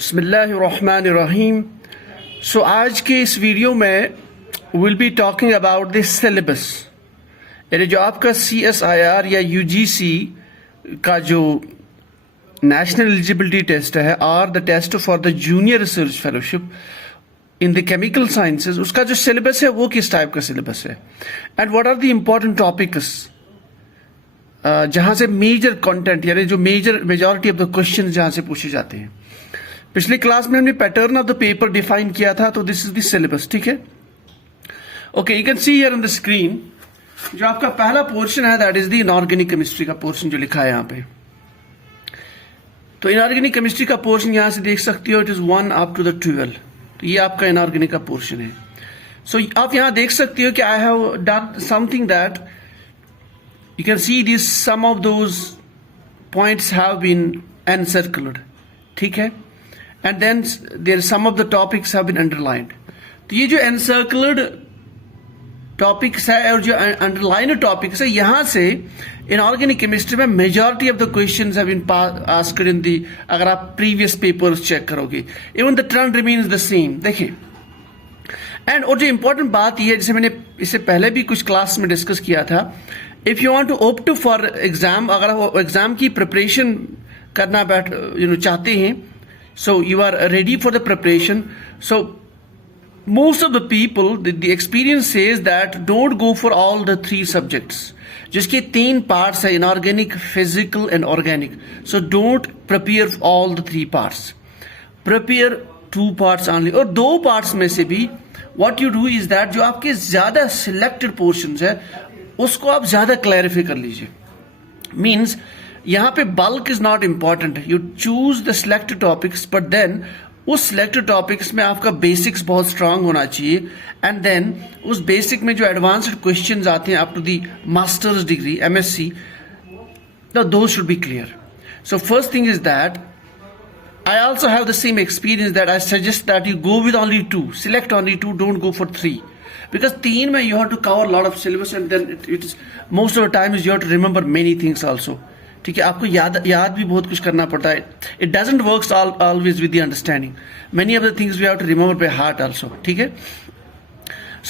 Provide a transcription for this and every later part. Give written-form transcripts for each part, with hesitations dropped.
बिस्मिल्लाहिर्रहमानिर्रहीम। सो आज के इस वीडियो में will be talking about this syllabus, यानी जो आपका CSIR या UGC का जो नेशनल एलिजिबिलिटी टेस्ट है और the test for the junior research fellowship in the chemical sciences, उसका जो सिलेबस है वो किस टाइप का सिलेबस है and what are the important topics जहां से मेजर कंटेंट यानी जो मेजॉरिटी ऑफ द क्वेश्चन जहां से पूछे जाते हैं। पिछली क्लास में हमने pattern of the paper define किया था, तो दिस इज द सिलेबस। ठीक है, okay, you can see here on the screen जो आपका पहला पोर्शन है that is the inorganic chemistry का पोर्शन जो लिखा है यहाँ पे। तो इनऑर्गेनिक केमिस्ट्री का पोर्शन यहां से देख सकते हो, it is 1 up to the 12। तो ये आपका इनऑर्गेनिक का पोर्शन है। सो आप यहां देख सकते हो कि I have done something that you can see these some of those points have been encircled, ठीक है, and then there some of the topics have been underlined। तो ये जो encircled topics है और जो underlined topics है, यहां से inorganic chemistry में majority of the questions have been asked in the, अगर आप previous papers check करोगे, even the trend remains the same। देखिए, एंड और जो इंपॉर्टेंट बात ये है, जैसे मैंने इससे पहले भी कुछ क्लास में डिस्कस किया था, if you want to opt for exam, अगर आप एग्जाम की प्रिपरेशन करना चाहते हैं, so you are ready for the preparation. So most of the people the experience says that don't go for all the 3 subjects, जिसके 3 parts है, inorganic, physical and organic. So don't prepare all the 3 parts, prepare 2 parts only. और 2 parts में से भी what you do is that जो आपके ज्यादा selected portions है उसको आप ज्यादा क्लैरिफाई कर लीजिए। मींस यहां पे bulk is not important, you choose the selected topics, but then उस सिलेक्टेड टॉपिक्स में आपका बेसिक्स बहुत स्ट्रांग होना चाहिए, एंड देन उस बेसिक में जो एडवांस्ड क्वेश्चंस आते हैं up to the master's degree MSc, though should be clear. So first thing is that I also have the same experience that I suggest that you go with only 2, select only 2, don't go for 3, because 3 में you have to cover a lot of syllabus and then it is most of the time is you have to remember many things also। ठीक है, आपको याद भी बहुत कुछ करना पड़ता है। It doesn't works always with the understanding, many of the things we have to remember by heart also। ठीक है,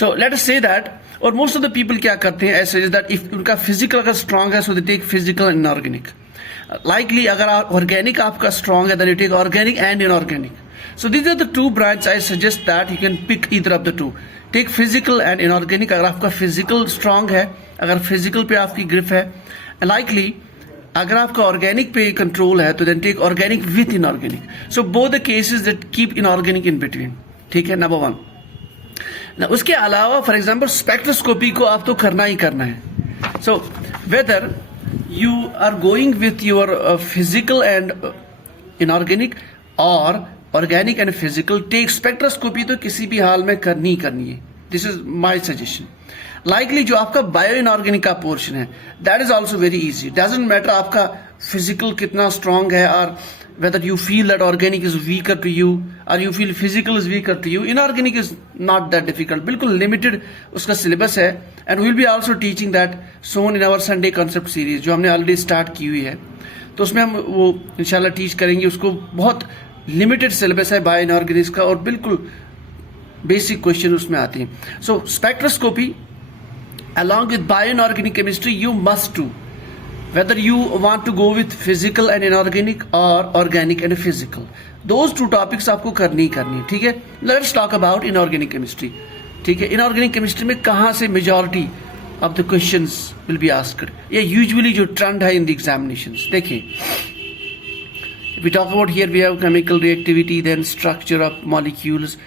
so let us say that, और most of the people क्या करते हैं, I suggest that if उनका physical अगर strong है, so they take physical and inorganic। Likely अगर ऑर्गेनिक आपका स्ट्रॉन्ग है, then you take organic and inorganic। So these are the 2 branches I suggest that you can pick either of the 2, take physical and inorganic। अगर आपका physical strong है, अगर physical पे आपकी grip है, likely अगर आपका ऑर्गेनिक पे कंट्रोल है, तो then take organic with inorganic। So both the cases that keep inorganic in between। ठीक है, नंबर 1 ना। उसके अलावा फॉर एग्जाम्पल स्पेक्ट्रोस्कोपी को आप तो करना ही करना है। So whether you are going with your physical and inorganic or organic and physical, take spectroscopy तो किसी भी हाल में करनी है। This is my suggestion। Likely जो आपका बायो इनऑर्गेनिक का पोर्शन है, that is also very easy। Doesn't matter आपका physical कितना strong है, और whether you feel that organic is weaker to you or you feel physical is weaker to you, inorganic is not that difficult। बिल्कुल limited उसका syllabus है, and we'll be also teaching that soon in our Sunday concept series जो हमने already start की हुई है, तो उसमें हम वो इंशाल्लाह टीच करेंगे। उसको बहुत लिमिटेड सिलेबस है बायो इनऑर्गेनिक्स का, और बिल्कुल बेसिक क्वेश्चन उसमें आते हैं। सो spectroscopy along with bio inorganic chemistry you must do, whether you want to go with physical and inorganic or organic and physical, those 2 topics आपको करनी है। ठीक है, let's talk about inorganic chemistry। ठीक है, inorganic chemistry में कहाँ से majority of the questions will be asked, ये यूजुअली जो ट्रेंड है in the examinations। देखिए, if we talk about here we have chemical reactivity, then structure of molecules,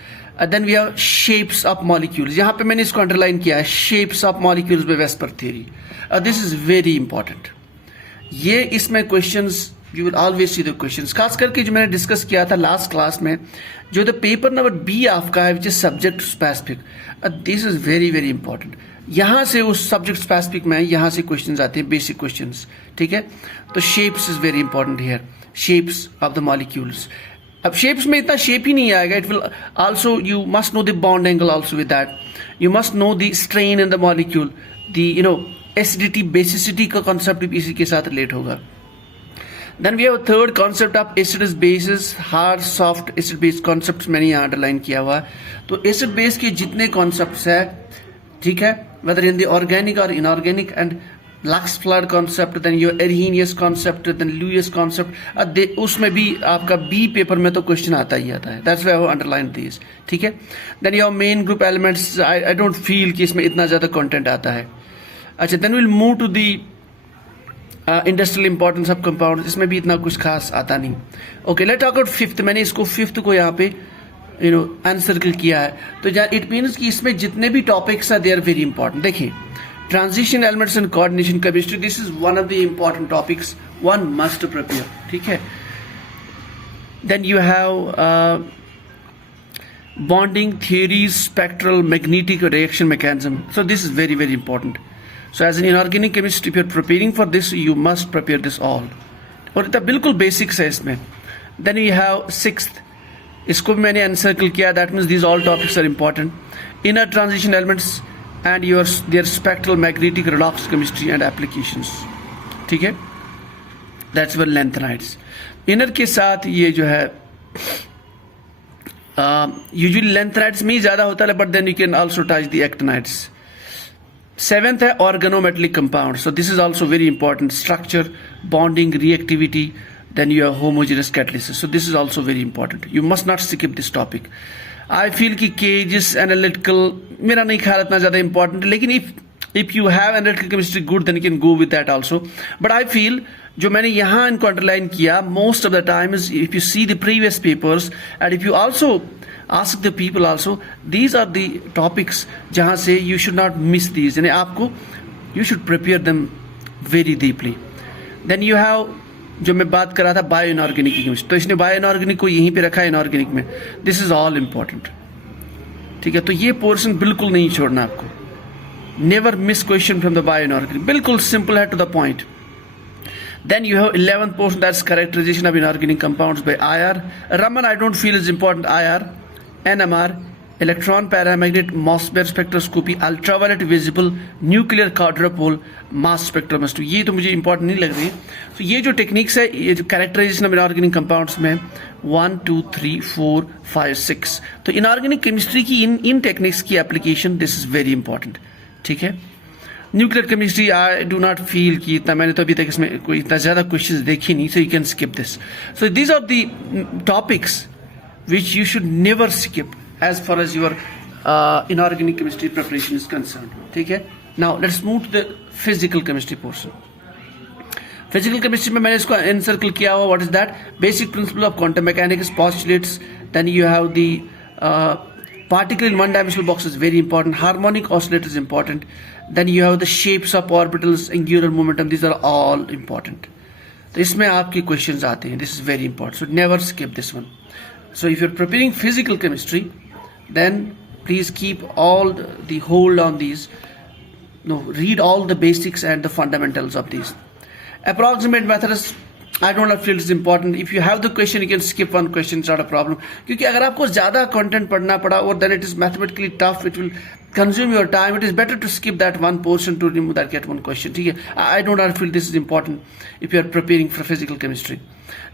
then we have shapes of molecules। यहाँ पे मैंने इसको underline किया है, shapes of molecules by Vesper theory। this is very important। ये इसमें questions you will always see the questions, खास करके जो मैंने डिस्कस किया था लास्ट क्लास में, जो द पेपर नंबर B आपका है, विच is subject specific. This is very very important. यहाँ से उस सब्जेक्ट स्पेसिफिक में यहाँ से क्वेश्चंस आते हैं, बेसिक क्वेश्चंस। ठीक है, तो shapes is very important here, shapes of the molecules. अब शेप्स में इतना शेप ही नहीं आएगा, it will also you must know the bond angle also with that, you must know the strain in the molecule, the acidity basicity का concept भी इसी के साथ रिलेट होगा। Then we have third concept of acid bases, hard soft acid base concept मैंने यहाँ underline किया हुआ है। तो एसिड बेस के जितने कॉन्सेप्ट्स है, ठीक है, वेदर इन द ऑर्गेनिक और inorganic, and Lux Flood concept, then your Arrhenius concept, then Lewis concept, उसमें भी आपका बी पेपर में तो क्वेश्चन आता ही आता है, that's why I underline this, ठीक है। Then your main group elements, I don't feel कि इसमें इतना ज़्यादा कंटेंट आता है। अच्छा, then will move to the industrial importance of compound, इसमें भी इतना कुछ खास आता नहीं। Okay, let talk about fifth, मैंने इसको फिफ्थ को यहाँ पे अनसर्कल किया है, तो इट मीन्स कि इसमें जितने भी टॉपिक्स है दे आर वेरी इंपॉर्टेंट। देखिए, transition elements and coordination chemistry, this is one of the important topics, one must prepare, ठीक है। Then you have bonding theories, spectral magnetic reaction mechanism, so this is very very important. So as an inorganic chemist, if you are preparing for this, you must prepare this all. और इतना बिल्कुल basics है इसमें। Then we have sixth, इसको भी मैंने अनसर्कल किया, that means these all topics are important. Inner transition elements and their spectral magnetic redox chemistry and applications, ठीक है, that's where lanthanides. Inner के साथ ये जो है usually lanthanides में ही ज़्यादा होता है, but then you can also touch the actinides. Seventh है organometallic compound, so this is also very important, structure, bonding, reactivity, then you have homogeneous catalysis, so this is also very important, you must not skip this topic. I feel कि cages analytical मेरा नहीं ख्याल इतना ज़्यादा important, लेकिन if you have analytical chemistry good, then you can go with that also, but I feel जो मैंने यहाँ इनको अंडरलाइन किया, most of the time is if you see the previous papers and if you also ask the people also, these are the topics जहाँ से you should not miss these, यानी आपको you should prepare them very deeply. Then you have जो मैं बात कर रहा था बायो इनऑर्गेनिक केमिस्ट्री, तो इसने बायो इनऑर्गेनिक को यहीं पे रखा है इनऑर्गेनिक में, दिस इज ऑल इम्पॉर्टेंट, ठीक है। तो ये पोर्शन बिल्कुल नहीं छोड़ना आपको, never miss question from the bio inorganic, बिल्कुल सिंपल है, to the point. Then you have 11th portion, that's characterization of inorganic compounds by IR. Raman I don't feel is important. IR, NMR, electron paramagnet, Mossberg spectroscopy, ultraviolet visible, nuclear quadrupole, mass spectrometry, ये तो मुझे important नहीं लग रही। तो ये जो techniques है, ये जो कैरेक्टराइजेशन ऑफ इनऑर्गेनिक कंपाउंड्स में 1 2 3 4 5 6, तो इनऑर्गेनिक केमिस्ट्री की इन टेक्निक्स की application, this is very important, ठीक है। Nuclear chemistry I do not feel कि इतना, मैंने तो अभी तक इसमें कोई इतना ज़्यादा क्वेश्चंस देखी नहीं, so you can skip this. So these are the topics which you should never skip as far as your inorganic chemistry preparation is concern, ठीक है। Now let's move to the physical chemistry portion. Physical chemistry में मैंने इसको encircle किया हुआ, what is that, basic principle of quantum mechanics, postulates, then you have the particle in one dimensional box is very important, harmonic oscillator is important, then you have the shapes of orbitals, angular momentum, these are all important. तो इसमें आपके questions आते हैं, this is very important, so never skip this one. So if you're preparing physical chemistry, then please keep all the hold on these, read all the basics and the fundamentals of these. Approximate methods, I don't feel it's important. If you have the question, you can skip one question, it's not a problem. क्योंकि अगर आपको ज़्यादा content पढ़ना पड़ा और then it is mathematically tough, it will consume your time. It is better to skip that one portion to remove that, get one question. ठीक है, I do not feel this is important if you are preparing for physical chemistry.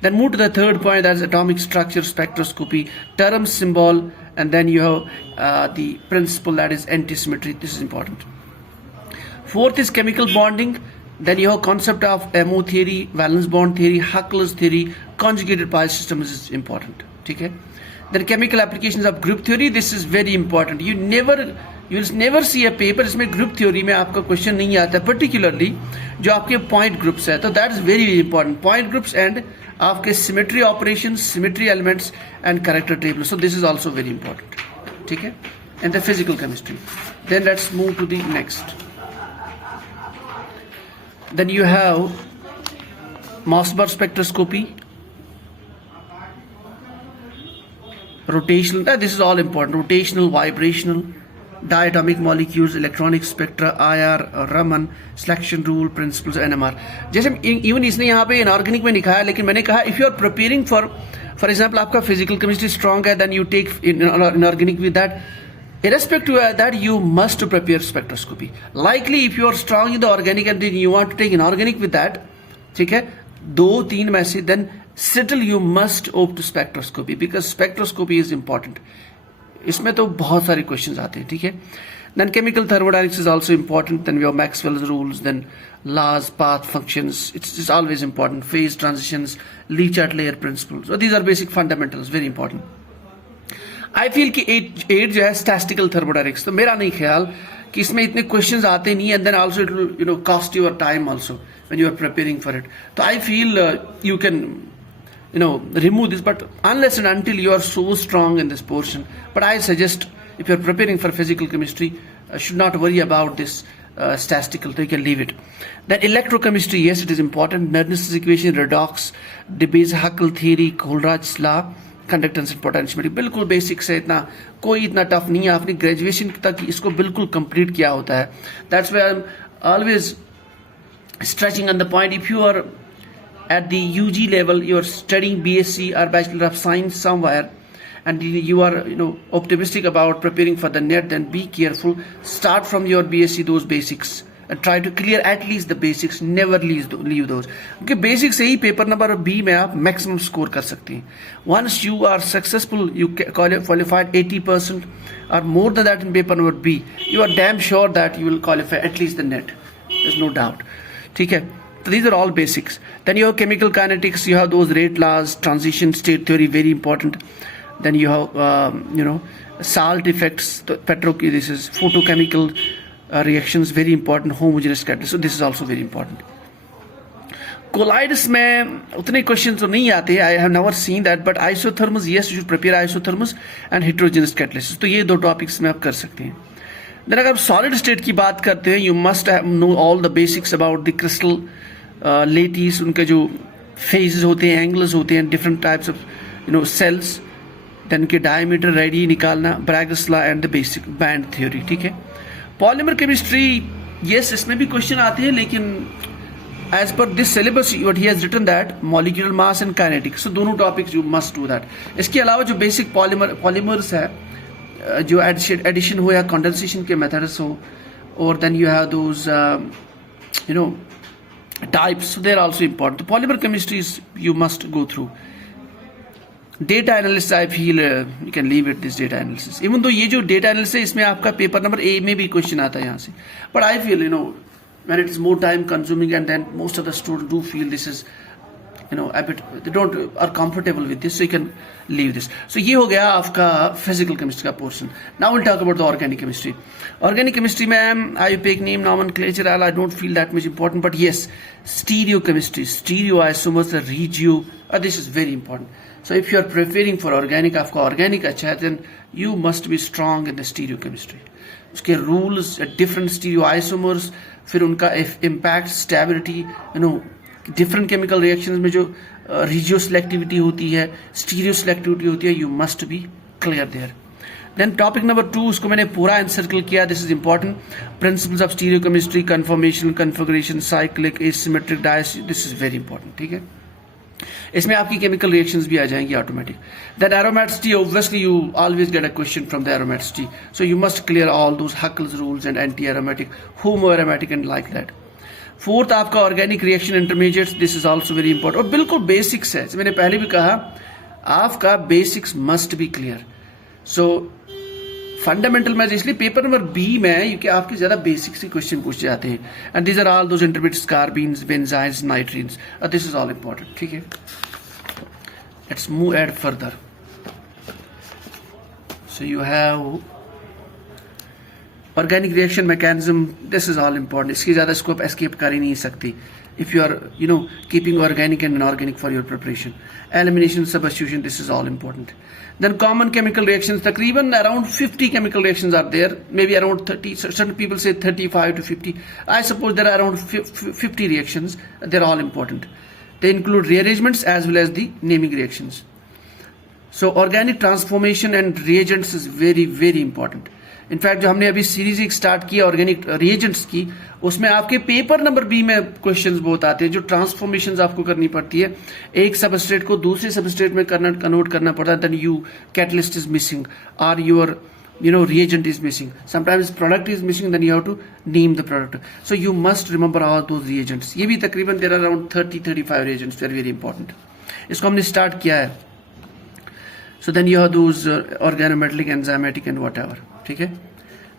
Then move to the third point, that is atomic structure, spectroscopy, term, symbol, and then you have the principle, that is antisymmetry. This is important. Fourth is chemical bonding. Then you have concept of MO theory, valence bond theory, Huxley's theory, conjugated pi systems is important, ठीक है। Then chemical applications of group theory, this is very important. You will never see a paper इसमें group theory में आपका question नहीं आता, particularly जो आपके point groups है, तो that is very very important. Point groups and आपके symmetry operations, symmetry elements and character tables. So this is also very important, ठीक है, in the physical chemistry. Then let's move to the next. Then you have Mossberg spectroscopy, rotational, this is all important, rotational, vibrational, diatomic molecules, electronic spectra, IR, Raman, selection rule, principles, NMR. जैसे even इसने यहाँ पे inorganic में लिखा है, लेकिन मैंने कहा if you are preparing for example आपका physical chemistry strong है, then you take inorganic with that. Irrespective of that, you must prepare spectroscopy. Likely, if you are strong in the organic and then you want to take inorganic with that, ठीक है, 2-3 में से, then still you must opt to spectroscopy because spectroscopy is important. इसमें तो बहुत सारे questions आते हैं, ठीक है. Then chemical thermodynamics is also important. Then we have Maxwell's rules, then laws, path functions. It's always important. Phase transitions, Lee chart layer principles. So these are basic fundamentals, very important. I feel कि 8 जो है statistical thermodynamics, तो मेरा नहीं ख्याल कि इसमें इतने क्वेश्चंस आते नहीं, and then also it will cost your time also when you are preparing for it. So I feel you can remove this, but unless and until you are so strong in this portion. But I suggest if you are preparing for physical chemistry, should not worry about this statistical, so you can leave it. Then electrochemistry, yes, it is important. Nernst's equation, redox, de-Broglie theory, Coleridge's law, conductance and potentiometer, बिल्कुल basic है, कोई इतना tough नहीं है. आपने graduation तक इसको बिल्कुल कंप्लीट किया होता है. That's why I am always stretching on the point. If you are at the UG level, you are studying BSc or Bachelor of Science somewhere, and you are optimistic about preparing for the NET, then be careful. Start from your BSc those basics and try to clear at least the basics. Never leave those, क्योंकि basics से ही paper number B में आप maximum score कर सकते हैं. Once you are successful, you qualified 80% or more than that in paper number B, you are damn sure that you will qualify at least the NET. There's no doubt. ठीक है. So these are all basics. Then you have chemical kinetics, you have those rate laws, transition state theory, very important. Then you have salt effects, this is photochemical reactions, very important. Homogeneous catalyst, so this is also very important. Colloids में उतने questions तो नहीं आते. I have never seen that, but isotherms, yes, you should prepare isotherms and heterogeneous catalysis. तो ये 2 topics में आप कर सकते हैं. Then अगर आप solid state की बात करते हैं, you must know all the basics about the crystal lattice, उनके जो फेजेस होते हैं, एंगल्स होते हैं, different types of cells, then के डायमीटर रेडी निकालना, Bragg's law and the basic band theory. ठीक है. पॉलीमर केमिस्ट्री, यस, इसमें भी क्वेश्चन आते हैं, लेकिन as per this syllabus what he has written that molecular mass and kinetics, so दोनों topics you must do that. इसके अलावा जो बेसिक पॉलीमर्स है, जो एडिशन हो या कंडेंसेशन के मेथड्स हो, और then you have those types, so they're also important. The polymer chemistry is you must go through. Data analysis, I feel you can leave it, this data analysis. Even though ये जो data analysis है, इसमें आपका paper number A में भी question आता है यहाँ से. But I feel when it is more time consuming, and then most of the students do feel this is a bit, they don't are comfortable with this, so you can leave this. So ये हो गया आपका physical chemistry का portion. Now we'll talk about the organic chemistry. Organic chemistry में IUPAC name, nomenclature, I don't feel that much important, but yes, stereochemistry, stereoisomers, the regio, this is very important. So if you are preparing for organic, आपका organic अच्छा है, then you must be strong in the stereochemistry. उसके rules, different stereoisomers, फिर उनका impact, stability, different chemical reactions में जो regio selectivity होती है, स्टीरियो सिलेक्टिविटी होती है, you must be clear there. Then topic number 2, उसको मैंने पूरा एनसर्कल किया. This is important. Principles of stereo chemistry, conformation, configuration, cyclic, asymmetric, dias, this is very important. ठीक है. इसमें आपकी केमिकल रिएक्शंस भी आ जाएंगी automatic. Then aromaticity, obviously you always get a question from the aromaticity, so you must clear all those Huckel's rules and anti aromatic, homo aromatic and like that. Fourth आपका organic reaction intermediates, this is also very important. और बिल्कुल basics है, मैंने पहले भी कहा, आपका basics must be clear. So fundamental में इसलिए पेपर नंबर B में क्योंकि आपके ज्यादा बेसिक्स ही क्वेश्चन पूछे जाते हैं, and these are all those intermediates, carbenes, benzynes, nitrenes, this is all important. ठीक है. Let's move ahead further. So you have organic reaction mechanism, this is all important. इसकी ज्यादा स्कोप एस्केप कर ही नहीं सकती if you are keeping organic and inorganic for your preparation. Elimination, substitution, this is all important. Then common chemical reactions, takriban around 50 chemical reactions are there, maybe around 30, certain people say 35 to 50. I suppose there are around 50 reactions. They're all important. They include rearrangements as well as the naming reactions. So organic transformation and reagents is very very important. In fact जो हमने अभी series एक start किया organic reagents की, उसमें आपके paper number B में questions बहुत आते हैं, जो ट्रांसफॉर्मेशंस आपको करनी पड़ती है, एक सबस्ट्रेट को दूसरे सबस्ट्रेट में कन्वर्ट करना पड़ता है. Then you catalyst is missing, और your reagent is missing. Sometimes product is missing, then you have to name the product. So you must remember all those reagents. ये भी तकरीबन there are around 30-35 reagents, very very important. इसको हमने start किया है. So then you have those organometallic, enzymatic and whatever. ठीक है.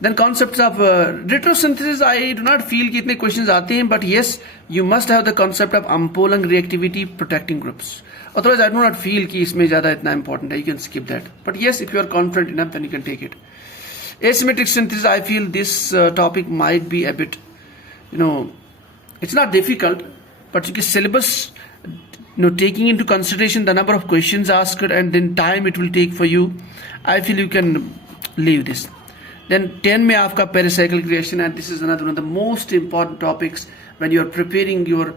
Then concepts of retrosynthesis, I do not feel कि इतने questions आते हैं, but yes, you must have the concept of Ampolang reactivity protecting groups. Otherwise, I do not feel कि इसमें ज़्यादा इतना important है. You can skip that. But yes, if you are confident enough, then you can take it. Asymmetric synthesis, I feel this topic might be a bit, it's not difficult, but because syllabus, taking into consideration the number of questions asked and then time it will take for you, I feel you can leave this. Then 10 में आपका pericyclic reaction, and this is another one of the most important topics when you are preparing your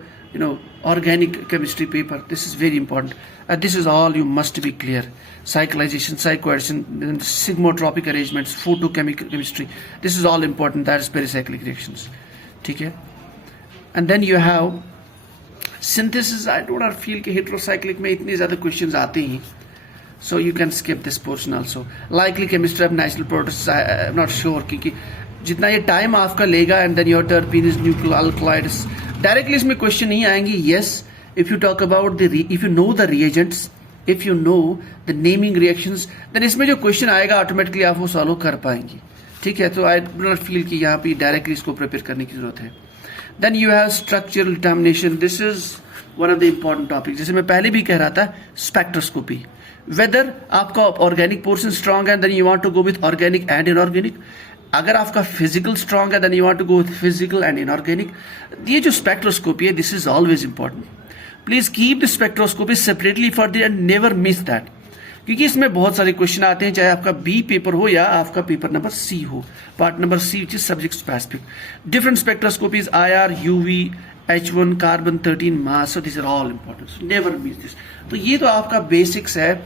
organic chemistry paper. This is very important. This is all you must be clear. Cyclization, cycloaddition, then sigmotropic arrangements, photochemical chemistry. This is all important. That is pericyclic reactions. Okay? And then you have synthesis. I do not feel कि heterocyclic में इतने ज़्यादा questions आते हैं. So you can skip this portion also. Likely chemistry of natural products, I am not sure क्योंकि जितना ये time आपका लेगा, and then your terpenes, nucleoalkalides, directly इसमें question नहीं आएंगी. Yes, if you talk about if you know the reagents, if you know the naming reactions, then इसमें जो question आएगा automatically आप वो solve कर पाएंगे. ठीक है, तो I do not feel कि यहाँ पे directly इसको prepare करने की जरूरत है. Then you have structural determination. This is one of the important topics. जैसे मैं पहले भी कह रहा था, spectroscopy. Whether आपका organic portion strong है, then you want to go with organic and inorganic. अगर आपका physical strong है, then you want to go with physical and inorganic. ये जो spectroscopy है, this is always important. Please keep the spectroscopy separately for the and never miss that. क्योंकि इसमें बहुत सारे क्वेश्चन आते हैं, चाहे आपका बी पेपर हो या आपका पेपर नंबर सी हो, part number C which is subject specific. Different spectroscopies, IR, UV, H1, carbon 13 mass, this are all important, never miss this. तो ये तो आपका बेसिक्स है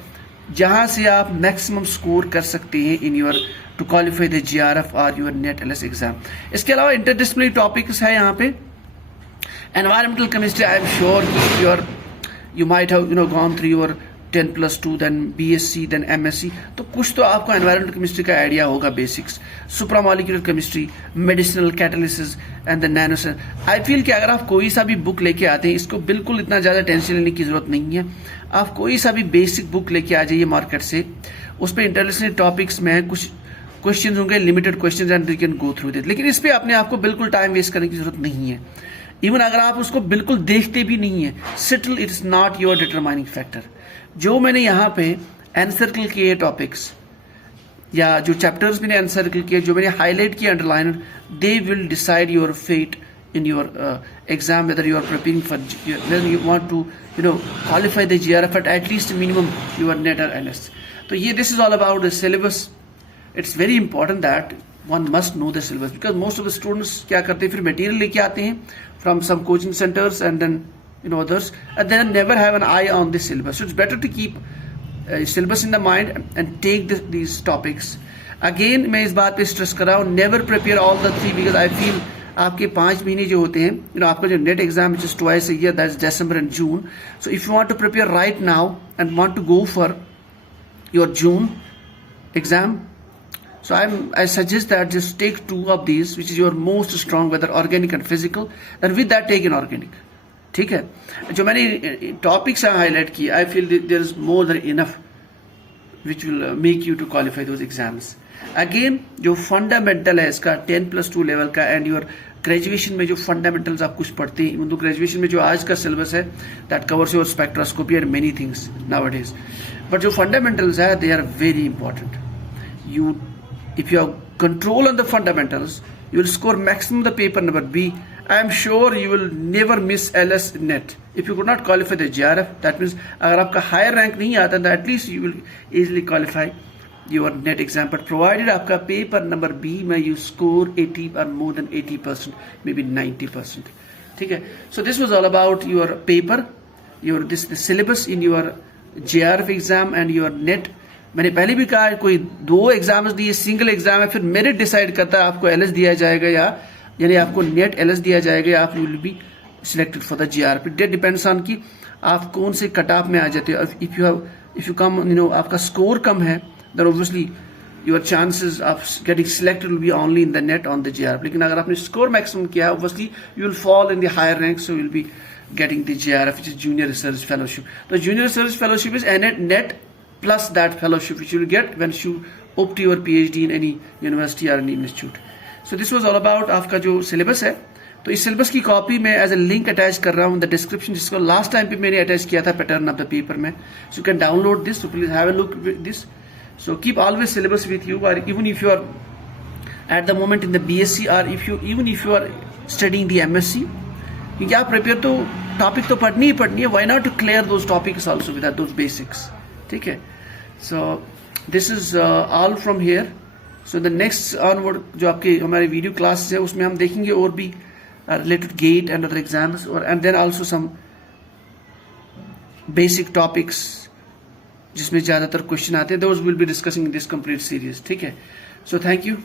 जहां से आप मैक्सिमम स्कोर कर सकते हैं in your to qualify the GRF और योर नेट LS एग्जाम. इसके अलावा इंटरडिसिप्लिनरी टॉपिक्स है यहाँ पे. Environmental chemistry, I am sure you might have gone through your 10+2, then BSc, then MSc, तो कुछ तो आपको एनवायरमेंटल केमिस्ट्री का आइडिया होगा, basics. Supramolecular chemistry, medicinal catalysis and the nano. I feel कि अगर आप कोई सा भी बुक लेके आते हैं, इसको बिल्कुल इतना ज़्यादा टेंशन लेने की जरूरत नहीं है. आप कोई सा भी बेसिक बुक लेके आ जाइए मार्केट से, उस पर इंटरडिसिप्लिनरी टॉपिक्स में कुछ क्वेश्चन होंगे, limited question, and you can go through this. लेकिन इस पर अपने आपको बिल्कुल टाइम वेस्ट करने की जरूरत नहीं है. इवन अगर आप उसको बिल्कुल देखते भी नहीं है, still it is not your determining factor. जो मैंने यहाँ पे एनसर्कल किए टॉपिक्स या जो चैप्टर्स मैंने एनसर्कल किए, जो मैंने हाईलाइट किए, underline, they will decide your fate in your exam, whether you are preparing for, whether you want to qualify the GRF at least minimum your net or LS. तो ये this is all about the syllabus. It's very important that one must know the syllabus, because most of the students क्या करते हैं, फिर material लेके आते हैं from some coaching centers and then others, and then never have an eye on this syllabus. So it's better to keep syllabus in the mind and take these topics. Again मैं इस बात पे stress कर रहा हूँ, never prepare all the three, because I feel आपके 5 महीने जो होते हैं, आपका जो net exam which is twice a year, that is December and June. So if you want to prepare right now and want to go for your June exam, so I suggest that just take 2 of these, which is your most strong, whether organic and physical. Then with that take inorganic. ठीक है, जो मैंने topics highlight किए, I feel there is more than enough which will make you to qualify those exams. Again जो fundamental है इसका 10+2 level का, and your graduation में जो फंडामेंटल्स आप कुछ पढ़ते हैं, तो ग्रेजुएशन में जो आज का सिलेबस है, that covers your spectroscopy and many things nowadays. But जो फंडामेंटल्स है, they are very important. If you have control on the fundamentals, you will score maximum the paper number B. I am sure you will never miss LS net. If you could not qualify the GRF, that means अगर आपका higher rank नहीं आता, then at least you will easily qualify your net exam. But provided आपका paper number B में you score 80 or more than 80%, maybe 90%. ठीक है. So this was all about your paper, the syllabus in your GRF exam and your net. मैंने पहले भी कहा, कोई 2 exams दिए, सिंगल एग्जाम है, फिर मेरिट डिसाइड करता है आपको LS दिया जाएगा यानी आपको नेट LS दिया जाएगा, या आप will be selected for the GRF. That depends on कि आप कौन से कट ऑफ में आ जाते हो. इफ यू कम आपका स्कोर कम है, then obviously your chances of getting selected will be only in the net on the JRF. लेकिन अगर आपने score maximum किया, obviously you will fall in the higher rank, so you'll be getting the JRF, which is Junior Research Fellowship. The Junior Research Fellowship is a net plus that fellowship which you will get when you opt your PhD in any university or any institute. So this was all about आपका जो syllabus है. तो इस syllabus की copy मैं as a link attach कर रहा हूँ इन द डिस्क्रिप्शन, जिसको लास्ट टाइम पे मैंने अटैच किया था पैटर्न ऑफ द पेपर में. सो you can download this, so please have a look this. So keep always syllabus with you, or even if you are at the moment in the BSc, or even if you are studying the MSc, क्योंकि आप prepare तो topic तो पढ़नी ही पढ़नी है. Why not to clear those topics also with those basics? ठीक है. So this is all from here. So the next onward जो आपके हमारे वीडियो क्लासेस है उसमें हम देखेंगे और भी related GATE and other exams, and then also some basic topics जिसमें ज़्यादातर क्वेश्चन आते हैं. Those will be discussing this complete series. ठीक है. So thank you.